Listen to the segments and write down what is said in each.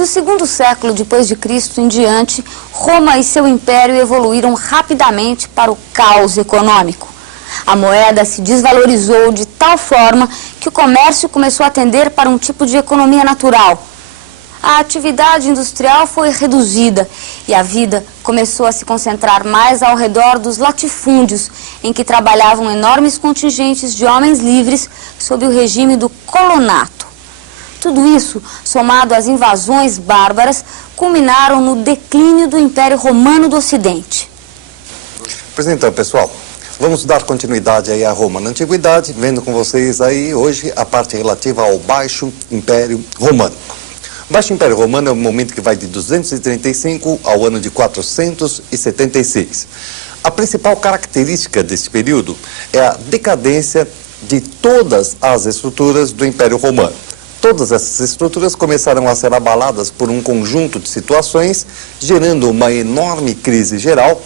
Do segundo século depois de Cristo em diante, Roma e seu império evoluíram rapidamente para o caos econômico. A moeda se desvalorizou de tal forma que o comércio começou a tender para um tipo de economia natural. A atividade industrial foi reduzida e a vida começou a se concentrar mais ao redor dos latifúndios, em que trabalhavam enormes contingentes de homens livres sob o regime do colonato. Tudo isso, somado às invasões bárbaras, culminaram no declínio do Império Romano do Ocidente. Pois então, pessoal, vamos dar continuidade aí a Roma na Antiguidade, vendo com vocês aí hoje a parte relativa ao Baixo Império Romano. O Baixo Império Romano é um momento que vai de 235 ao ano de 476. A principal característica desse período é a decadência de todas as estruturas do Império Romano. Todas essas estruturas começaram a ser abaladas por um conjunto de situações, gerando uma enorme crise geral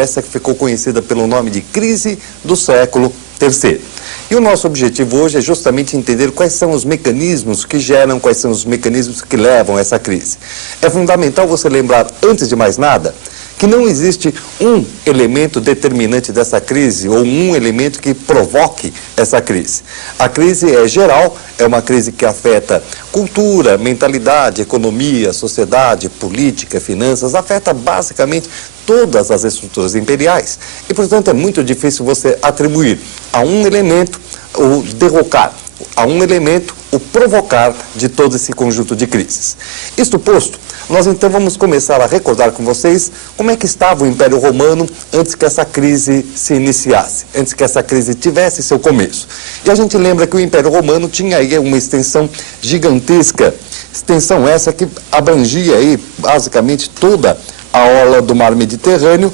essa que ficou conhecida pelo nome de crise do século III. E o nosso objetivo hoje é justamente entender quais são os mecanismos que geram, quais são os mecanismos que levam a essa crise. É fundamental você lembrar, antes de mais nada, que não existe um elemento determinante dessa crise ou um elemento que provoque essa crise. A crise é geral, é uma crise que afeta cultura, mentalidade, economia, sociedade, política, finanças, afeta basicamente todas as estruturas imperiais. E, portanto, é muito difícil você atribuir a um elemento o derrocar, a um elemento o provocar de todo esse conjunto de crises. Isto posto, nós então vamos começar a recordar com vocês como é que estava o Império Romano antes que essa crise se iniciasse, antes que essa crise tivesse seu começo. E a gente lembra que o Império Romano tinha aí uma extensão gigantesca, extensão essa que abrangia aí basicamente toda a orla do mar Mediterrâneo,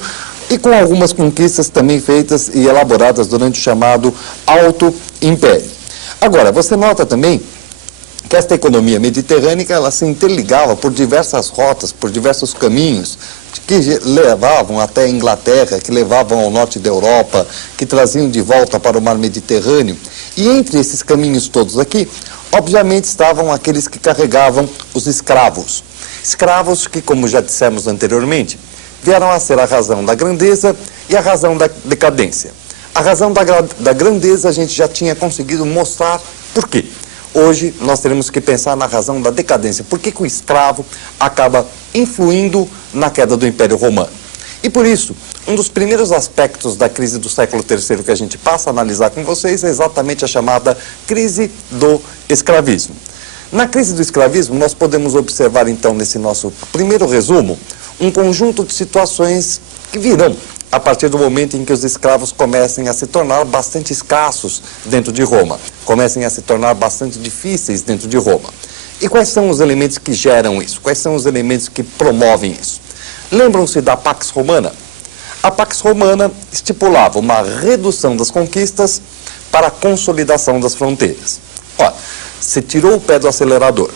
e com algumas conquistas também feitas e elaboradas durante o chamado Alto Império. Agora, você nota também que esta economia mediterrânea ela se interligava por diversas rotas, por diversos caminhos, que levavam até a Inglaterra, que levavam ao norte da Europa, que traziam de volta para o mar Mediterrâneo. E entre esses caminhos todos aqui, obviamente estavam aqueles que carregavam os escravos. Escravos que, como já dissemos anteriormente, vieram a ser a razão da grandeza e a razão da decadência. A razão da grandeza a gente já tinha conseguido mostrar por quê. Hoje nós teremos que pensar na razão da decadência. Por que que o escravo acaba influindo na queda do Império Romano? E por isso, um dos primeiros aspectos da crise do século III que a gente passa a analisar com vocês é exatamente a chamada crise do escravismo. Na crise do escravismo, nós podemos observar então nesse nosso primeiro resumo um conjunto de situações que virão a partir do momento em que os escravos comecem a se tornar bastante escassos dentro de Roma, comecem a se tornar bastante difíceis dentro de Roma. E quais são os elementos que geram isso? Quais são os elementos que promovem isso? Lembram-se da Pax Romana? A Pax Romana estipulava uma redução das conquistas para a consolidação das fronteiras. Olha, você tirou o pé do acelerador.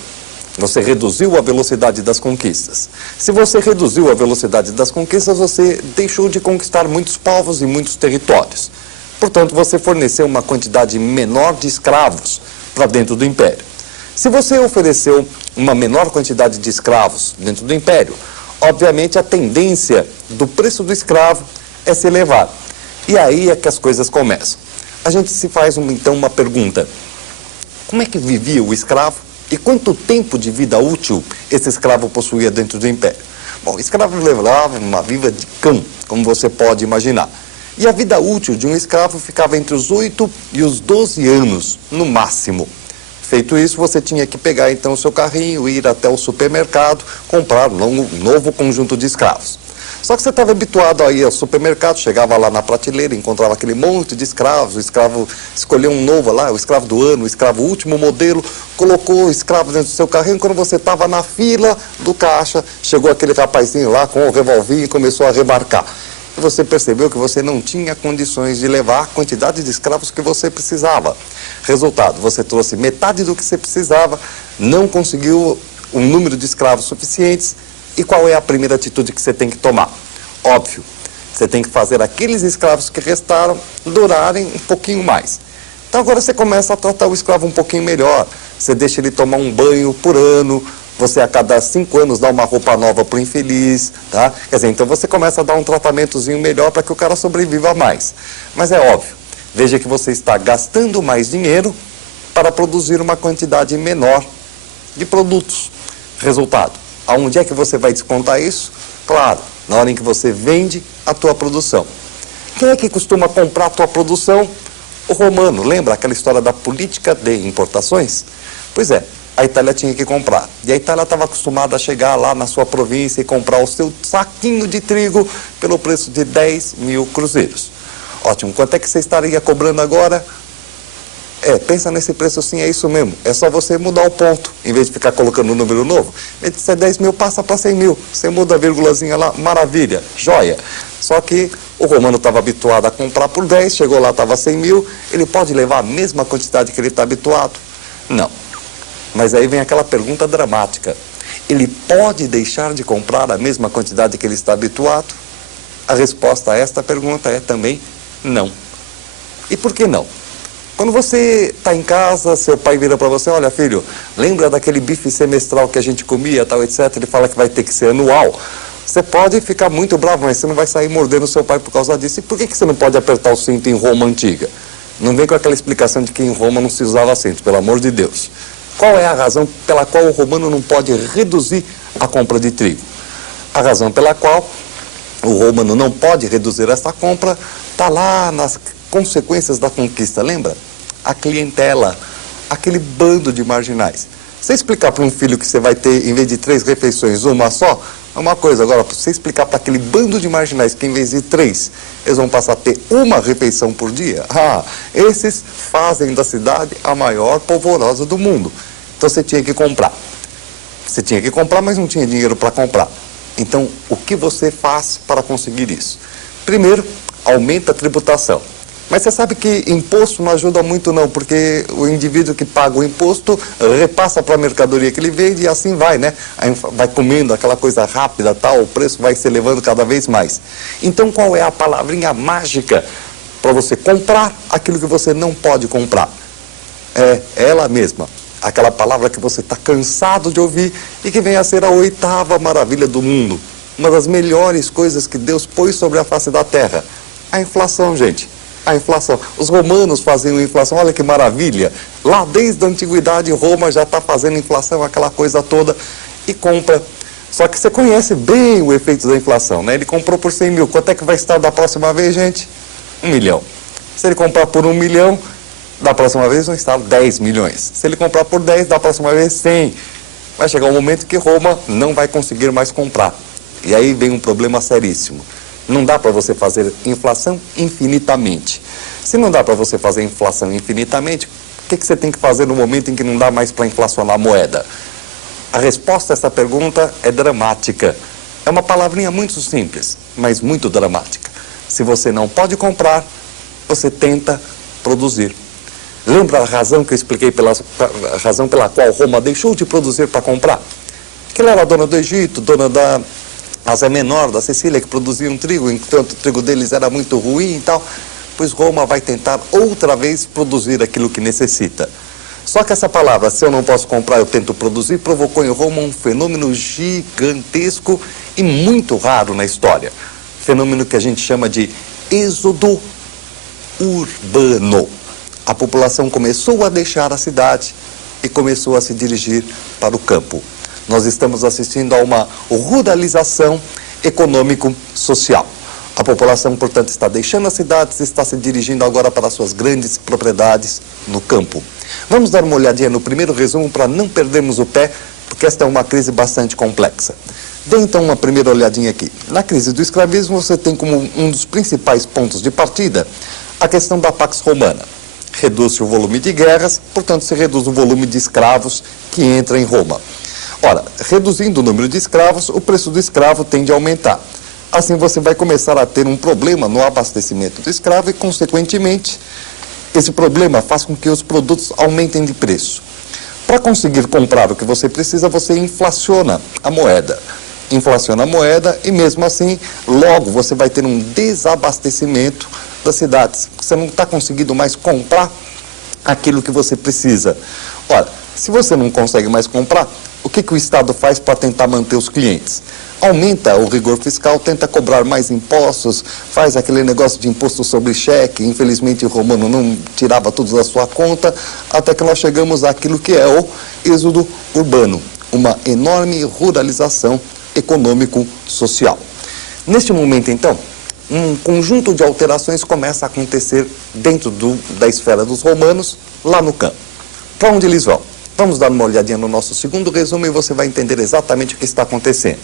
Você reduziu a velocidade das conquistas. Se você reduziu a velocidade das conquistas, você deixou de conquistar muitos povos e muitos territórios. Portanto, você forneceu uma quantidade menor de escravos para dentro do império. Se você ofereceu uma menor quantidade de escravos dentro do império, obviamente a tendência do preço do escravo é se elevar. E aí é que as coisas começam. A gente se faz então uma pergunta. Como é que vivia o escravo? E quanto tempo de vida útil esse escravo possuía dentro do império? Bom, o escravo levava uma vida de cão, como você pode imaginar. E a vida útil de um escravo ficava entre os 8 e os 12 anos, no máximo. Feito isso, você tinha que pegar então o seu carrinho, ir até o supermercado, comprar um novo conjunto de escravos. Só que você estava habituado a ir ao supermercado, chegava lá na prateleira, encontrava aquele monte de escravos, o escravo escolheu um novo lá, o escravo do ano, o escravo último modelo, colocou o escravo dentro do seu carrinho. Quando você estava na fila do caixa, chegou aquele rapazinho lá com o revolvinho e começou a remarcar. E você percebeu que você não tinha condições de levar a quantidade de escravos que você precisava. Resultado, você trouxe metade do que você precisava, não conseguiu um número de escravos suficientes. E qual é a primeira atitude que você tem que tomar? Óbvio, você tem que fazer aqueles escravos que restaram durarem um pouquinho mais. Então agora você começa a tratar o escravo um pouquinho melhor. Você deixa ele tomar um banho por ano, Você a cada 5 anos dá uma roupa nova para o infeliz, tá? Quer dizer, então você começa a dar um tratamentozinho melhor para que o cara sobreviva mais. Mas é óbvio, veja que você está gastando mais dinheiro para produzir uma quantidade menor de produtos. Resultado, aonde é que você vai descontar isso? Claro, na hora em que você vende a tua produção. Quem é que costuma comprar a tua produção? O romano. Lembra aquela história da política de importações? Pois é, a Itália tinha que comprar. E a Itália estava acostumada a chegar lá na sua província e comprar o seu saquinho de trigo pelo preço de 10 mil cruzeiros. Ótimo, quanto é que você estaria cobrando agora? Pensa nesse preço assim, é isso mesmo. É só você mudar o ponto, em vez de ficar colocando um número novo. Em vez de ser 10 mil, passa para 100 mil. Você muda a vírgulazinha lá, maravilha, joia. Só que o romano estava habituado a comprar por 10, chegou lá, estava 100 mil. Ele pode levar a mesma quantidade que ele está habituado? Não. Mas aí vem aquela pergunta dramática. Ele pode deixar de comprar a mesma quantidade que ele está habituado? A resposta a esta pergunta é também não. E por que não? Quando você está em casa, seu pai vira para você, olha filho, lembra daquele bife semestral que a gente comia, tal, etc. Ele fala que vai ter que ser anual. Você pode ficar muito bravo, mas você não vai sair mordendo seu pai por causa disso. E por que você não pode apertar o cinto em Roma antiga? Não vem com aquela explicação de que em Roma não se usava cinto, pelo amor de Deus. Qual é a razão pela qual o romano não pode reduzir a compra de trigo? A razão pela qual o romano não pode reduzir essa compra está lá nas consequências da conquista, lembra? A clientela, aquele bando de marginais. Você explicar para um filho que você vai ter, em vez de 3 refeições, uma só, é uma coisa. Agora, para você explicar para aquele bando de marginais que em vez de 3, eles vão passar a ter uma refeição por dia, esses fazem da cidade a maior polvorosa do mundo. Então você tinha que comprar. Você tinha que comprar, mas não tinha dinheiro para comprar. Então, o que você faz para conseguir isso? Primeiro, aumenta a tributação. Mas você sabe que imposto não ajuda muito não, porque o indivíduo que paga o imposto repassa para a mercadoria que ele vende e assim vai, né? Aí vai comendo aquela coisa rápida, tal, o preço vai se elevando cada vez mais. Então qual é a palavrinha mágica para você comprar aquilo que você não pode comprar? É ela mesma, aquela palavra que você está cansado de ouvir e que vem a ser a 8ª maravilha do mundo. Uma das melhores coisas que Deus pôs sobre a face da terra. A inflação, gente. A inflação. Os romanos faziam inflação, olha que maravilha. Lá desde a antiguidade, Roma já está fazendo inflação, aquela coisa toda, e compra. Só que você conhece bem o efeito da inflação, né? Ele comprou por 100 mil. Quanto é que vai estar da próxima vez, gente? 1 milhão. Se ele comprar por 1 milhão, da próxima vez vão estar 10 milhões. Se ele comprar por 10, da próxima vez 100. Vai chegar um momento que Roma não vai conseguir mais comprar. E aí vem um problema seríssimo. Não dá para você fazer inflação infinitamente. Se não dá para você fazer inflação infinitamente, o que você tem que fazer no momento em que não dá mais para inflacionar a moeda? A resposta a essa pergunta é dramática. É uma palavrinha muito simples, mas muito dramática. Se você não pode comprar, você tenta produzir. Lembra a razão que eu expliquei, a razão pela qual Roma deixou de produzir para comprar? Porque ela era dona do Egito, dona da Ásia Menor, da Sicília, que produziam trigo, enquanto o trigo deles era muito ruim e tal. Pois Roma vai tentar outra vez produzir aquilo que necessita. Só que essa palavra, se eu não posso comprar, eu tento produzir, provocou em Roma um fenômeno gigantesco e muito raro na história. Fenômeno que a gente chama de êxodo urbano. A população começou a deixar a cidade e começou a se dirigir para o campo. Nós estamos assistindo a uma ruralização econômico-social. A população, portanto, está deixando as cidades e está se dirigindo agora para suas grandes propriedades no campo. Vamos dar uma olhadinha no primeiro resumo para não perdermos o pé, porque esta é uma crise bastante complexa. Dê então uma primeira olhadinha aqui. Na crise do escravismo, você tem como um dos principais pontos de partida a questão da Pax Romana. Reduz-se o volume de guerras, portanto, se reduz o volume de escravos que entra em Roma. Ora, reduzindo o número de escravos, o preço do escravo tende a aumentar. Assim você vai começar a ter um problema no abastecimento do escravo e, consequentemente, esse problema faz com que os produtos aumentem de preço. Para conseguir comprar o que você precisa, você inflaciona a moeda. Inflaciona a moeda e, mesmo assim, logo você vai ter um desabastecimento das cidades. Você não está conseguindo mais comprar aquilo que você precisa. Ora, se você não consegue mais comprar, o que o Estado faz para tentar manter os clientes? Aumenta o rigor fiscal, tenta cobrar mais impostos, faz aquele negócio de imposto sobre cheque. Infelizmente o romano não tirava tudo da sua conta, até que nós chegamos àquilo que é o êxodo urbano, uma enorme ruralização econômico-social. Neste momento, então, um conjunto de alterações começa a acontecer dentro da esfera dos romanos, lá no campo. Para onde eles vão? Vamos dar uma olhadinha no nosso segundo resumo e você vai entender exatamente o que está acontecendo.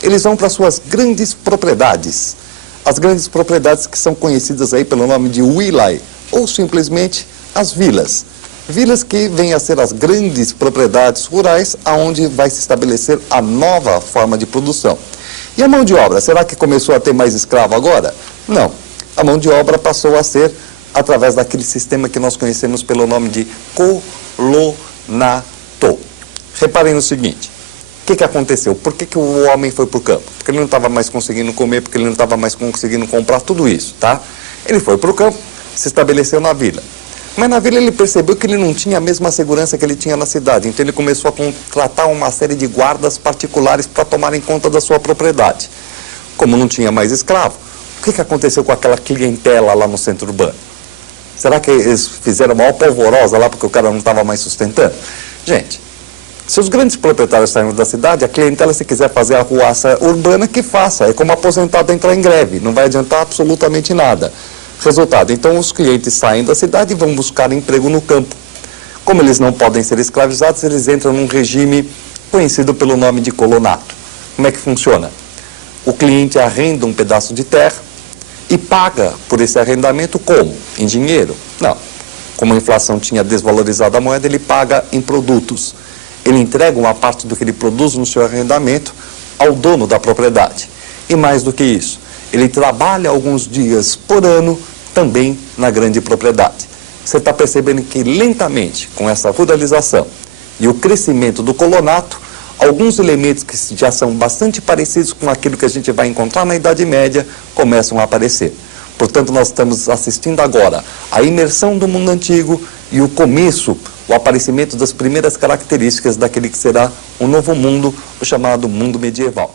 Eles vão para suas grandes propriedades, as grandes propriedades que são conhecidas aí pelo nome de vilae, ou simplesmente as vilas. Vilas que vêm a ser as grandes propriedades rurais, aonde vai se estabelecer a nova forma de produção. E a mão de obra, será que começou a ter mais escravo agora? Não. A mão de obra passou a ser através daquele sistema que nós conhecemos pelo nome de colonato. Reparem no seguinte, o que aconteceu? Por que o homem foi para o campo? Porque ele não estava mais conseguindo comer, porque ele não estava mais conseguindo comprar tudo isso, tá? Ele foi para o campo, se estabeleceu na vila. Mas na vila ele percebeu que ele não tinha a mesma segurança que ele tinha na cidade. Então ele começou a contratar uma série de guardas particulares para tomarem conta da sua propriedade. Como não tinha mais escravo, o que aconteceu com aquela clientela lá no centro urbano? Será que eles fizeram uma polvorosa lá porque o cara não estava mais sustentando? Gente, se os grandes proprietários saíram da cidade, a clientela, se quiser fazer a arruaça urbana, que faça. É como aposentado entrar em greve, não vai adiantar absolutamente nada. Resultado, então os clientes saem da cidade e vão buscar emprego no campo. Como eles não podem ser escravizados, eles entram num regime conhecido pelo nome de colonato. Como é que funciona? O cliente arrenda um pedaço de terra e paga por esse arrendamento como? Em dinheiro? Não. Como a inflação tinha desvalorizado a moeda, ele paga em produtos. Ele entrega uma parte do que ele produz no seu arrendamento ao dono da propriedade. E mais do que isso, ele trabalha alguns dias por ano também na grande propriedade. Você está percebendo que lentamente, com essa ruralização e o crescimento do colonato, alguns elementos que já são bastante parecidos com aquilo que a gente vai encontrar na Idade Média começam a aparecer. Portanto, nós estamos assistindo agora a imersão do mundo antigo e o começo, o aparecimento das primeiras características daquele que será um novo mundo, o chamado mundo medieval.